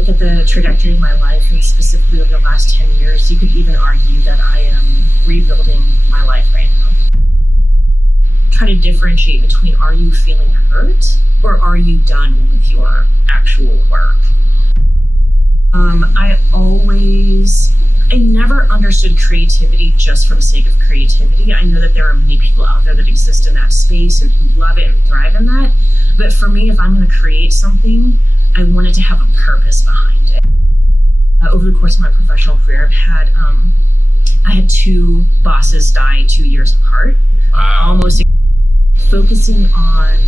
look at the trajectory of my life, and specifically over the last 10 years, you could even argue that I am rebuilding my life right now. Try to differentiate between, are you feeling hurt or are you done with your actual work? I never understood creativity just for the sake of creativity. I know that there are many people out there that exist in that space and who love it and thrive in that. But for me, if I'm going to create something, I want it to have a purpose behind it. Over the course of my professional career, I had two bosses die 2 years apart. Wow. Almost focusing on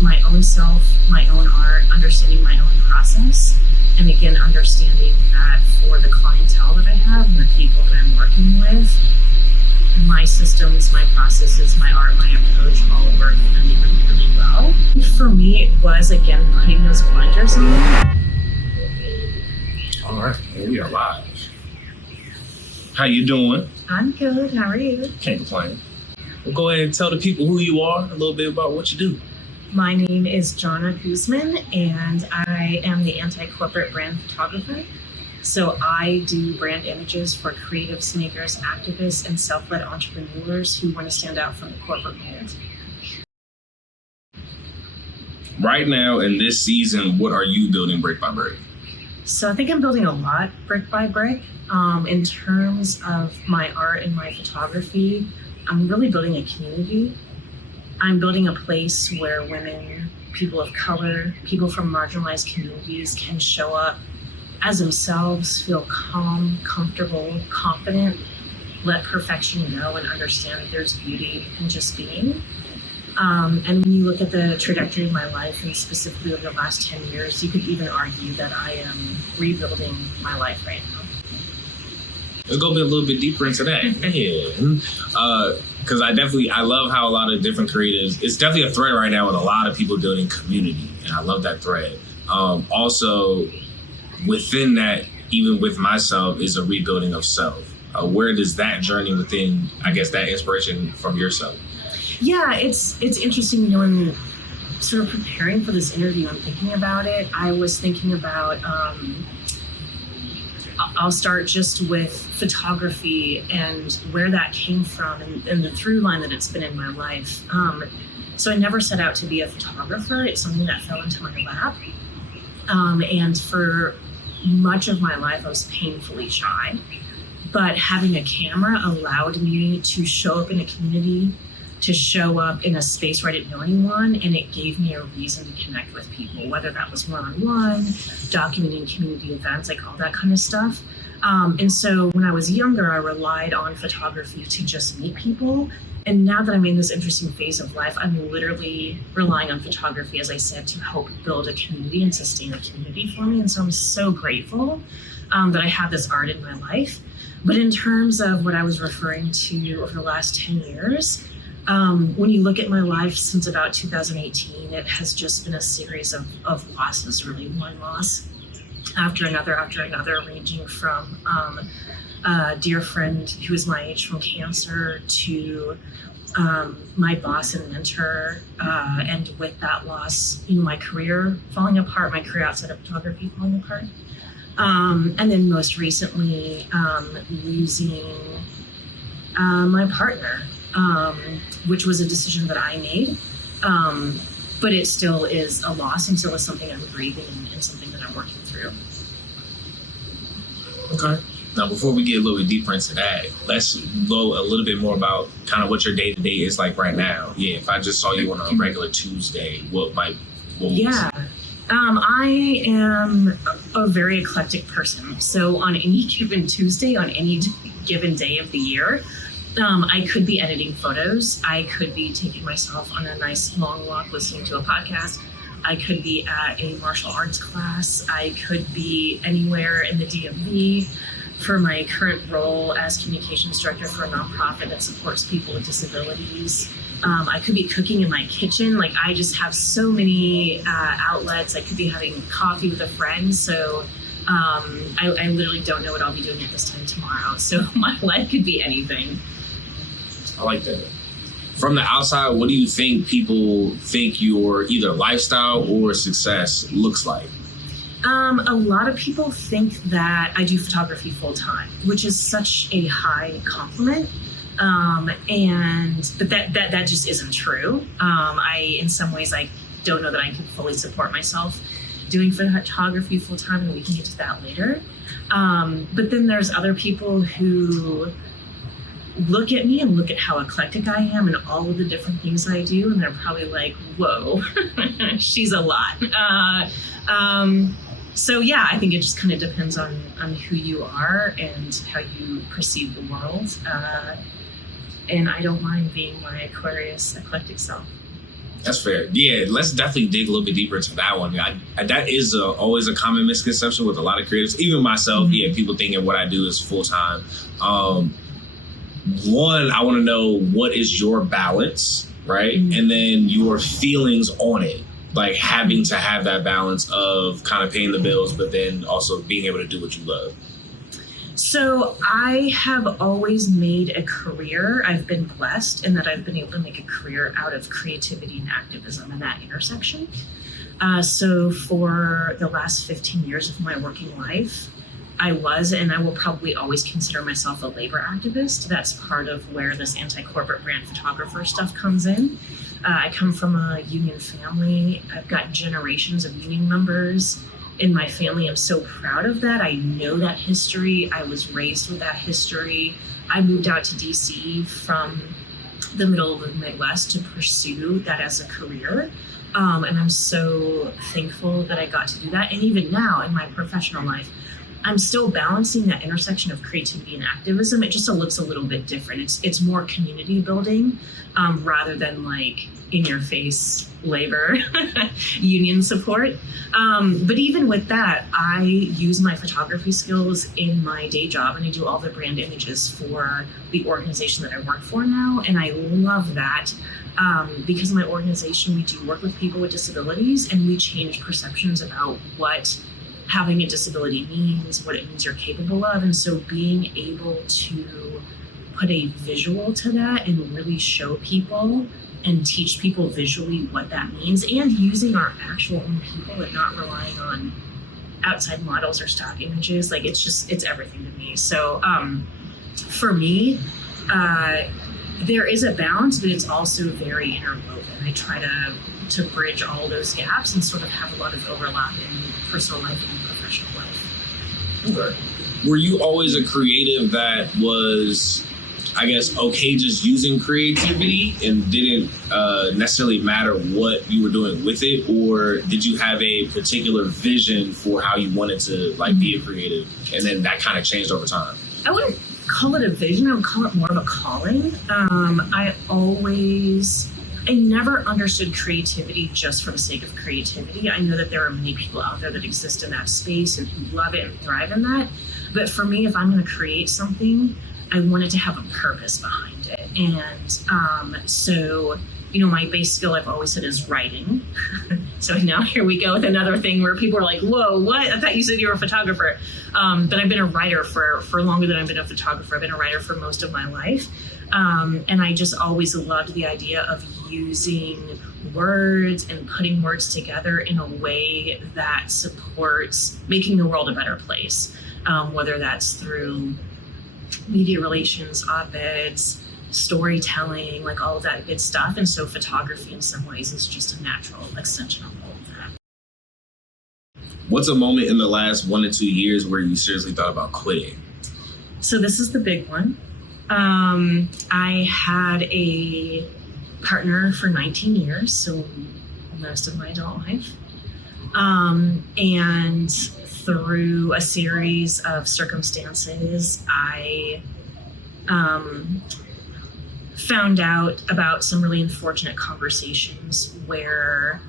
my own self, my own art, understanding my own process, and again, understanding that for the clientele that I have and the people that I'm working with, my systems, my processes, my art, my approach all work really, really well. For me, it was, again, putting those blinders on. All right, we are live. How you doing? I'm good. How are you? Can't complain. Well, go ahead and tell the people who you are, a little bit about what you do. My name is Jonna and I am the anti-corporate brand photographer. So I do brand images for creatives, makers, activists, and self-led entrepreneurs who want to stand out from the corporate mold. Right now, in this season, what are you building brick by brick? So I think I'm building a lot brick by brick. In terms of my art and my photography, I'm really building a community. I'm building a place where women, people of color, people from marginalized communities can show up as themselves, feel calm, comfortable, confident, let perfection go, and understand that there's beauty in just being. And when you look at the trajectory of my life, and specifically over the last 10 years, you could even argue that I am rebuilding my life right now. Let's go a little bit deeper into that. Yeah. Because I love how a lot of different creatives, it's definitely a thread right now with a lot of people building community, and I love that thread. Also, within that, even with myself, is a rebuilding of self. Where does that journey within, I guess, that inspiration from yourself? Yeah, it's interesting, when sort of preparing for this interview and thinking about it, I was thinking about, I'll start just with photography and where that came from and the through line that it's been in my life. So I never set out to be a photographer. It's something that fell into my lap. And for much of my life, I was painfully shy. But having a camera allowed me to show up in a community, to show up in a space where I didn't know anyone, and it gave me a reason to connect with people, whether that was one-on-one, documenting community events, like all that kind of stuff. And so when I was younger, I relied on photography to just meet people. And now that I'm in this interesting phase of life, I'm literally relying on photography, as I said, to help build a community and sustain a community for me. And so I'm so grateful that I have this art in my life. But in terms of what I was referring to over the last 10 years, when you look at my life since about 2018, it has just been a series of losses, really one loss after another, ranging from a dear friend who was my age from cancer to my boss and mentor, and with that loss, my career falling apart, my career outside of photography falling apart. And then most recently, losing my partner. Which was a decision that I made, but it still is a loss and still is something I'm grieving and something that I'm working through. Okay. Now, before we get a little bit deeper into that, let's go a little bit more about kind of what your day-to-day is like right now. Yeah, if I just saw you on a regular Tuesday, what would you say? I am a very eclectic person. So on any given Tuesday, on any given day of the year, I could be editing photos. I could be taking myself on a nice long walk listening to a podcast. I could be at a martial arts class. I could be anywhere in the DMV for my current role as communications director for a nonprofit that supports people with disabilities. I could be cooking in my kitchen. Like, I just have so many outlets. I could be having coffee with a friend. So I literally don't know what I'll be doing at this time tomorrow. So my life could be anything. I like that. From the outside, what do you think people think your either lifestyle or success looks like? A lot of people think that I do photography full time, which is such a high compliment. But that just isn't true. I, in some ways, I don't know that I can fully support myself doing photography full time, and we can get to that later. But then there's other people who look at me and look at how eclectic I am and all of the different things I do, and they're probably like, whoa, she's a lot. So yeah, I think it just kind of depends on who you are and how you perceive the world. And I don't mind being my Aquarius eclectic self. That's fair. Yeah, let's definitely dig a little bit deeper into that one. That is always a common misconception with a lot of creators, even myself. Mm-hmm. Yeah, people thinking what I do is full time. One, I want to know, what is your balance, right? Mm-hmm. And then your feelings on it, like having to have that balance of kind of paying the bills, but then also being able to do what you love. So I have always made a career. I've been blessed in that I've been able to make a career out of creativity and activism and that intersection. So for the last 15 years of my working life, I was, and I will probably always consider myself a labor activist. That's part of where this anti-corporate brand photographer stuff comes in. I come from a union family. I've got generations of union members in my family. I'm so proud of that. I know that history. I was raised with that history. I moved out to DC from the middle of the Midwest to pursue that as a career. And I'm so thankful that I got to do that. And even now in my professional life, I'm still balancing that intersection of creativity and activism. It just looks a little bit different. It's more community building rather than like in your face labor union support. But even with that, I use my photography skills in my day job, and I do all the brand images for the organization that I work for now. And I love that because my organization, we do work with people with disabilities, and we change perceptions about what having a disability means, what it means you're capable of. And so being able to put a visual to that and really show people and teach people visually what that means, and using our actual own people and not relying on outside models or stock images, like it's everything to me. So for me, there is a balance, but it's also very interwoven. I try to bridge all those gaps and sort of have a lot of overlap in personal life and professional life. Okay. Were you always a creative that was, I guess, okay just using creativity and didn't necessarily matter what you were doing with it? Or did you have a particular vision for how you wanted to like be a creative, and then that kind of changed over time? I wouldn't call it a vision. I would call it more of a calling. I never understood creativity just for the sake of creativity. I know that there are many people out there that exist in that space and who love it and thrive in that. But for me, if I'm going to create something, I wanted to have a purpose behind it. And so, my base skill I've always said is writing. So now here we go with another thing where people are like, whoa, what? I thought you said you were a photographer. But I've been a writer for longer than I've been a photographer. I've been a writer for most of my life. And I just always loved the idea of using words and putting words together in a way that supports making the world a better place, whether that's through media relations, op-eds, storytelling, like all of that good stuff. And so photography in some ways is just a natural extension of all of that. What's a moment in the last 1 to 2 years where you seriously thought about quitting? So this is the big one. I had a partner for 19 years, so most of my adult life. And through a series of circumstances, I found out about some really unfortunate conversations where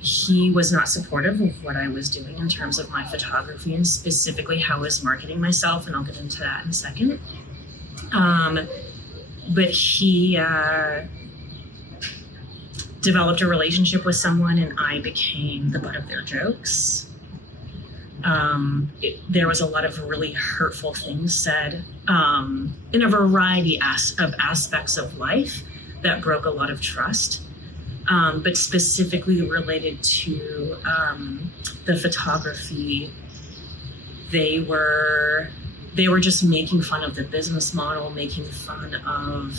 he was not supportive of what I was doing in terms of my photography and specifically how I was marketing myself, and I'll get into that in a second. But he developed a relationship with someone, and I became the butt of their jokes. There was a lot of really hurtful things said in a variety of aspects of life that broke a lot of trust. but specifically related to the photography. They were just making fun of the business model, making fun of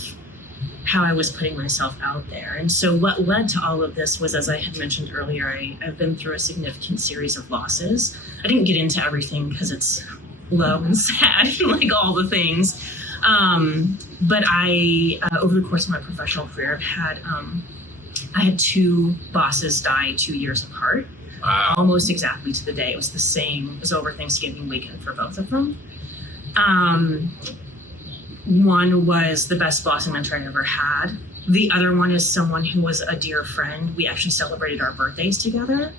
how I was putting myself out there. And so what led to all of this was, as I had mentioned earlier, I've been through a significant series of losses. I didn't get into everything because it's low and sad, like all the things. But I, over the course of my professional career, I had 2 bosses die 2 years apart. Wow. Almost exactly to the day. It was the same. It was over Thanksgiving weekend for both of them. One was the best boss and mentor I ever had. The other one is someone who was a dear friend. We actually celebrated our birthdays together.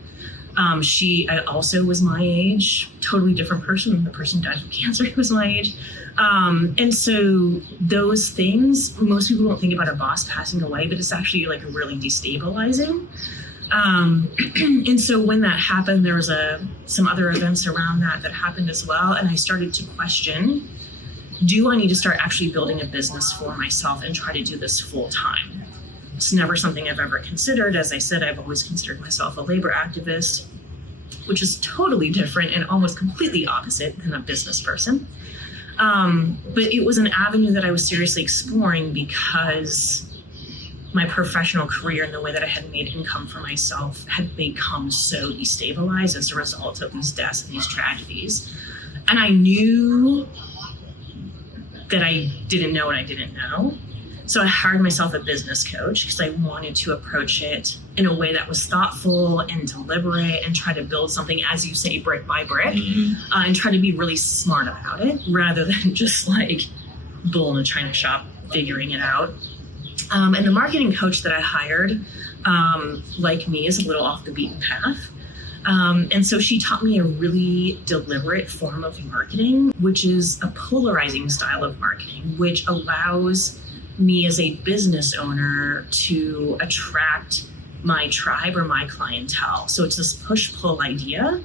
She also was my age, totally different person than the person who died of cancer who was my age. And so those things, most people don't think about a boss passing away, but it's actually like really destabilizing. And so when that happened, there was some other events around that happened as well. And I started to question, do I need to start actually building a business for myself and try to do this full time? It's never something I've ever considered. As I said, I've always considered myself a labor activist, which is totally different and almost completely opposite than a business person. But it was an avenue that I was seriously exploring because my professional career and the way that I had made income for myself had become so destabilized as a result of these deaths and these tragedies. And I knew that I didn't know what I didn't know. So I hired myself a business coach because I wanted to approach it in a way that was thoughtful and deliberate and try to build something, as you say, brick by brick, and try to be really smart about it rather than just like bull in a china shop figuring it out. And the marketing coach that I hired, like me, is a little off the beaten path. And so she taught me a really deliberate form of marketing, which is a polarizing style of marketing, which allows me as a business owner to attract my tribe or my clientele. So it's this push-pull idea.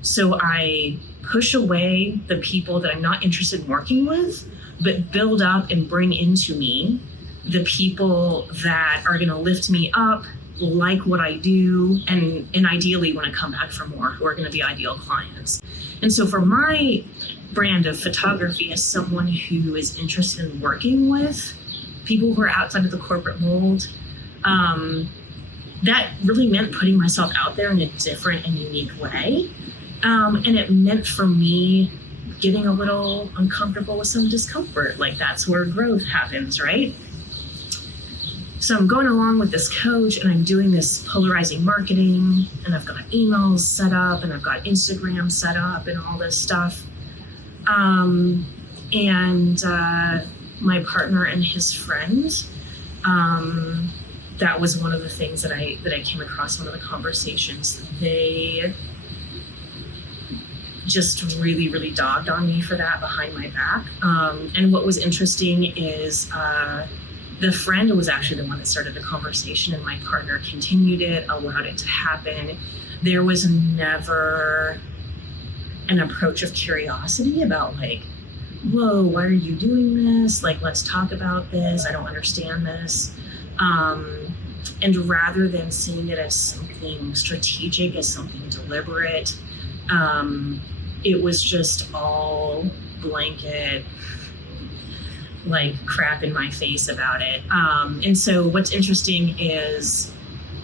So I push away the people that I'm not interested in working with, but build up and bring into me the people that are going to lift me up, like what I do, and ideally want to come back for more, who are going to be ideal clients. And so for my brand of photography, as someone who is interested in working with people who are outside of the corporate mold, that really meant putting myself out there in a different and unique way. And it meant for me getting a little uncomfortable with some discomfort. Like that's where growth happens, right? So I'm going along with this coach and I'm doing this polarizing marketing, and I've got emails set up and I've got Instagram set up and all this stuff. My partner and his friend, that was one of the things that I came across in one of the conversations. They just really, really dogged on me for that behind my back. And what was interesting is the friend was actually the one that started the conversation, and my partner continued it, allowed it to happen. There was never an approach of curiosity about like, whoa, why are you doing this? Like, let's talk about this. I don't understand this. And rather than seeing it as something strategic, as something deliberate, it was just all blanket, like crap in my face about it. And so what's interesting is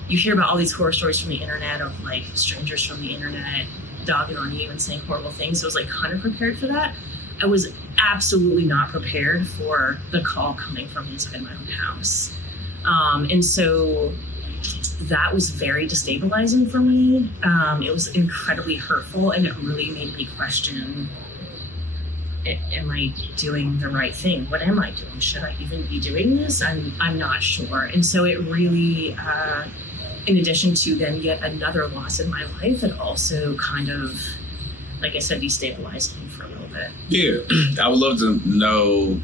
you hear about all these horror stories from the internet of like strangers from the internet dogging on you and saying horrible things. So I was like kind of prepared for that. I was absolutely not prepared for the call coming from inside my own house. And so that was very destabilizing for me. It was incredibly hurtful, and it really made me question, am I doing the right thing? What am I doing? Should I even be doing this? I'm not sure. And so it really, in addition to then yet another loss in my life, it also kind of, like I said, destabilized me for a little bit. Yeah, I would love to know,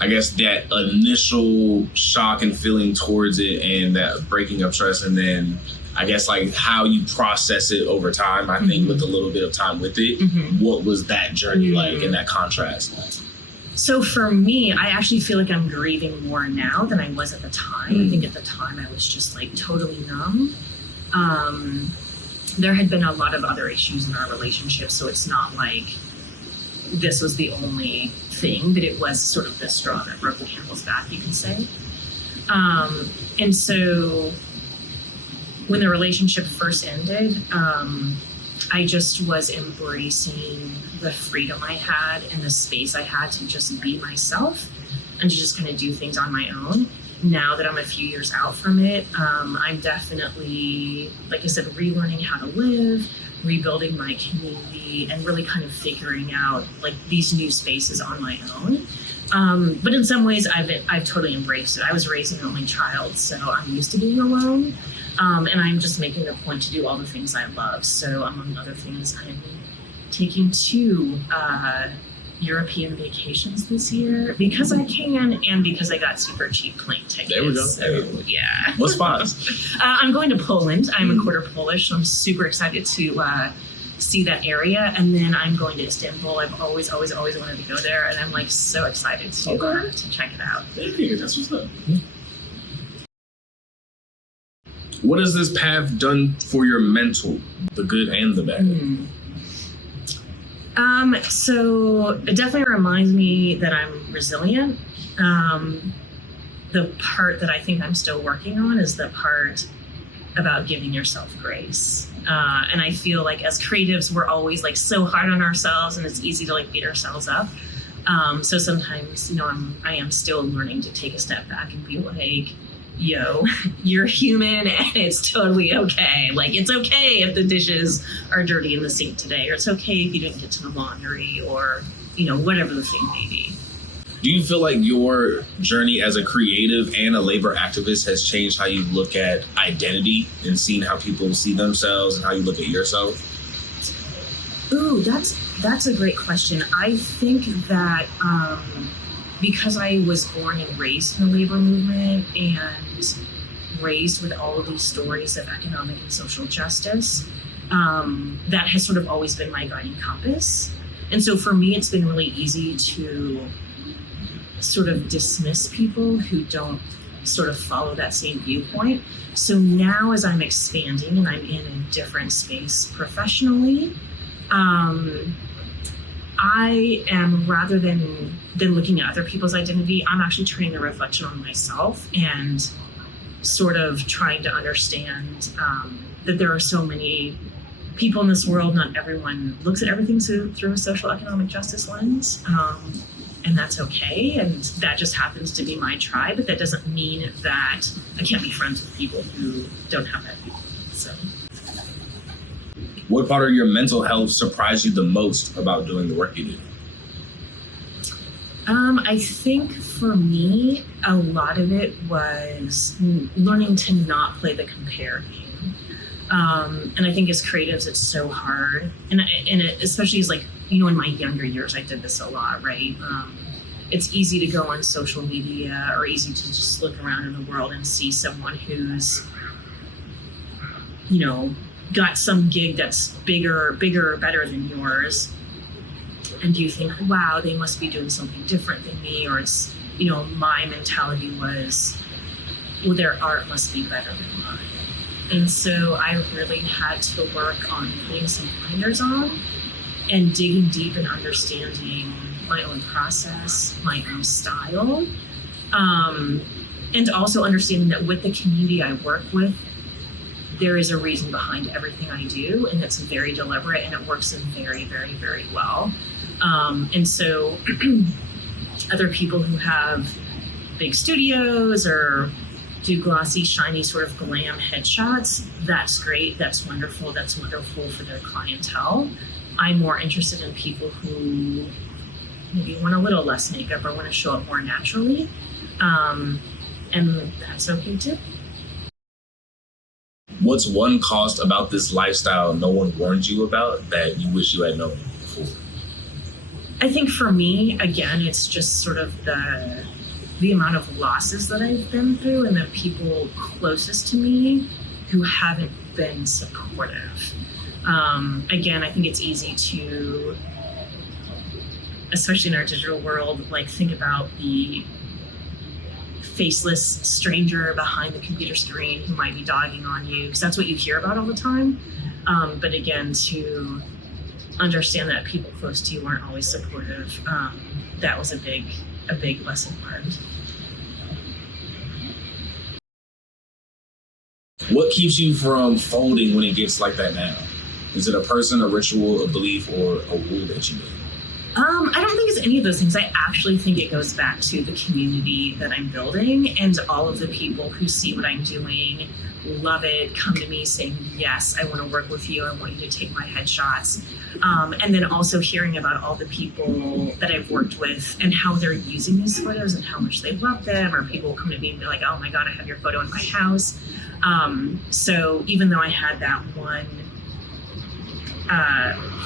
I guess, that initial shock and feeling towards it and that breaking of trust, and then I guess like how you process it over time. I think with a little bit of time with it, what was that journey like in that contrast? So for me, I actually feel like I'm grieving more now than I was at the time. I think at the time I was just like totally numb. There had been a lot of other issues in our relationship, so it's not like this was the only thing, but it was sort of the straw that broke the camel's back, you can say. And so when the relationship first ended, I just was embracing the freedom I had and the space I had to just be myself and to just kind of do things on my own. Now that I'm a few years out from it, I'm definitely, like I said, relearning how to live, rebuilding my community, and really kind of figuring out like these new spaces on my own. But in some ways, I've totally embraced it. I was raising an only child, so I'm used to being alone. And I'm just making a point to do all the things I love. So among other things, I'm taking 2 European vacations this year because I can and because I got super cheap plane tickets. There we go. So, yeah. What spots? I'm going to Poland. I'm a quarter Polish, so I'm super excited to see that area. And then I'm going to Istanbul. I've always wanted to go there, and I'm like so excited to check it out. Yeah, that's what's up. What has this path done for your mental, the good and the bad? So it definitely reminds me that I'm resilient. The part that I think I'm still working on is the part about giving yourself grace. And I feel like as creatives, we're always like so hard on ourselves, and it's easy to like beat ourselves up. So sometimes, I am still learning to take a step back and be like, yo, you're human and it's totally okay. Like, it's okay if the dishes are dirty in the sink today, or it's okay if you didn't get to the laundry, or, whatever the thing may be. Do you feel like your journey as a creative and a labor activist has changed how you look at identity and seeing how people see themselves and how you look at yourself? Ooh, that's a great question. I think that because I was born and raised in the labor movement and raised with all of these stories of economic and social justice, that has sort of always been my guiding compass. And so for me, it's been really easy to sort of dismiss people who don't sort of follow that same viewpoint. So now as I'm expanding and I'm in a different space professionally, I am, rather than looking at other people's identity, I'm actually turning the reflection on myself and sort of trying to understand that there are so many people in this world. Not everyone looks at everything through a social economic justice lens, and that's okay. And that just happens to be my tribe, but that doesn't mean that I can't be friends with people who don't have that view. So. What part of your mental health surprised you the most about doing the work you do? I think for me, a lot of it was learning to not play the compare game. And I think as creatives, it's so hard. And it, especially as in my younger years, I did this a lot, right? It's easy to go on social media or easy to just look around in the world and see someone who's, got some gig that's bigger, better than yours. And you think, wow, they must be doing something different than me. Or it's, my mentality was, well, their art must be better than mine. And so I really had to work on putting some blinders on and digging deep and understanding my own process, my own style. And also understanding that with the community I work with, there is a reason behind everything I do, and it's very deliberate, and it works very, very, very well. And so other people who have big studios or do glossy, shiny, sort of glam headshots, that's great, that's wonderful for their clientele. I'm more interested in people who maybe want a little less makeup or want to show up more naturally. And that's okay too. What's one cost about this lifestyle no one warned you about that you wish you had known before? I think for me, again, it's just sort of the amount of losses that I've been through and the people closest to me who haven't been supportive. Again, I think it's easy to especially in our digital world, like think about the faceless stranger behind the computer screen who might be dogging on you, because that's what you hear about all the time. But again, to understand that people close to you aren't always supportive, that was a big lesson learned. What keeps you from folding when it gets like that now? Is it a person, a ritual, a belief, or a rule that you made? I don't think it's any of those things. I actually think it goes back to the community that I'm building and all of the people who see what I'm doing, love it, come to me saying, yes, I want to work with you. I want you to take my headshots. And then also hearing about all the people that I've worked with and how they're using these photos and how much they love them, or people come to me and be like, oh my God, I have your photo in my house. So even though I had that one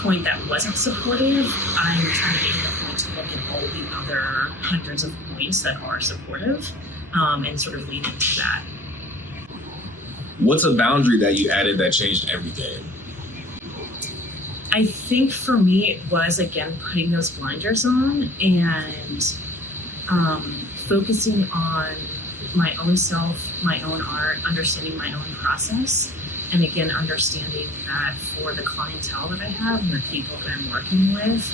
point that wasn't supportive, I'm trying to make the point to look at all the other hundreds of points that are supportive, and sort of lean into that. What's a boundary that you added that changed everything? I think for me it was, again, putting those blinders on and focusing on my own self, my own art, understanding my own process. And again, understanding that for the clientele that I have and the people that I'm working with,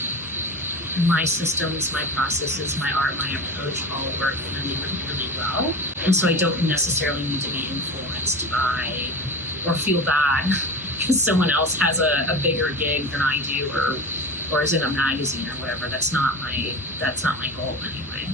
my systems, my processes, my art, my approach all work really, really well. And so I don't necessarily need to be influenced by or feel bad because someone else has a bigger gig than I do, or is in a magazine or whatever. That's not my goal anyway.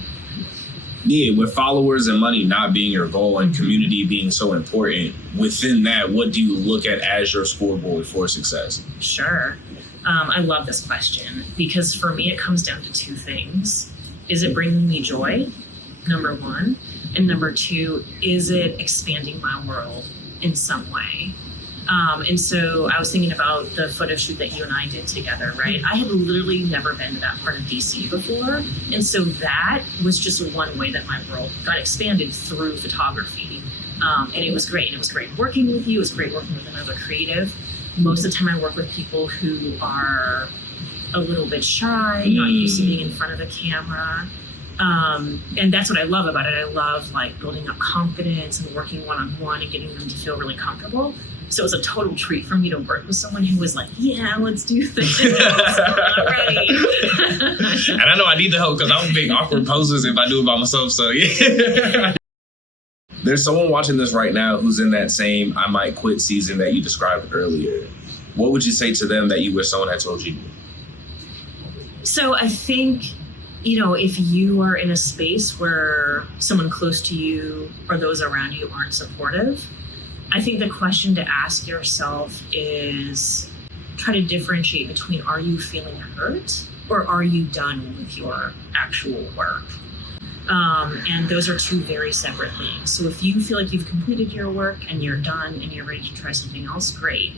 Yeah, with followers and money not being your goal and community being so important, within that, what do you look at as your scoreboard for success? Sure. I love this question because for me, it comes down to two things. Is it bringing me joy? Number one. And number two, is it expanding my world in some way? And so I was thinking about the photo shoot that you and I did together, right? I had literally never been to that part of DC before. And so that was just one way that my world got expanded through photography. And it was great. It was great working with you. It was great working with another creative. Most of the time I work with people who are a little bit shy, not used to being in front of a camera. And that's what I love about it. I love like building up confidence and working one-on-one and getting them to feel really comfortable. So it was a total treat for me to work with someone who was like, yeah, let's do this. I'm ready. And I know I need the help because I'm big awkward poses if I do it by myself. So yeah. There's someone watching this right now who's in that same I might quit season that you described earlier. What would you say to them that you wish someone had told you? So I think, if you are in a space where someone close to you or those around you aren't supportive, I think the question to ask yourself is try to differentiate between, are you feeling hurt or are you done with your actual work? And those are two very separate things. So if you feel like you've completed your work and you're done and you're ready to try something else, great.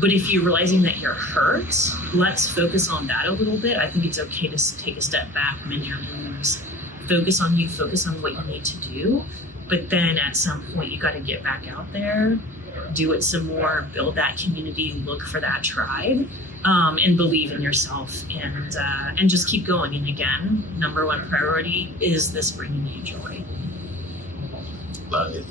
But if you're realizing that you're hurt, let's focus on that a little bit. I think it's okay to take a step back, mend your moves, focus on you, focus on what you need to do. But then at some point, you got to get back out there, do it some more, build that community, look for that tribe, and believe in yourself, and just keep going. And again, number one priority is this bringing you joy. Love it.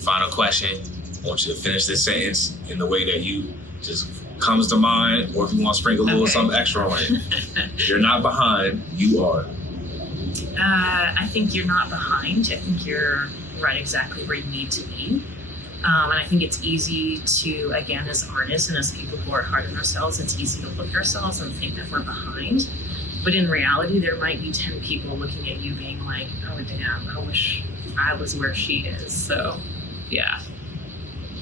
Final question. I want you to finish this sentence in the way that you just comes to mind, or if you want to sprinkle a little something extra on it. You're not behind, you are. I think you're not behind. I think you're right exactly where you need to be. And I think it's easy to, again, as artists and as people who are hard on ourselves, it's easy to look at ourselves and think that we're behind. But in reality, there might be 10 people looking at you being like, oh, damn, I wish I was where she is. So, yeah.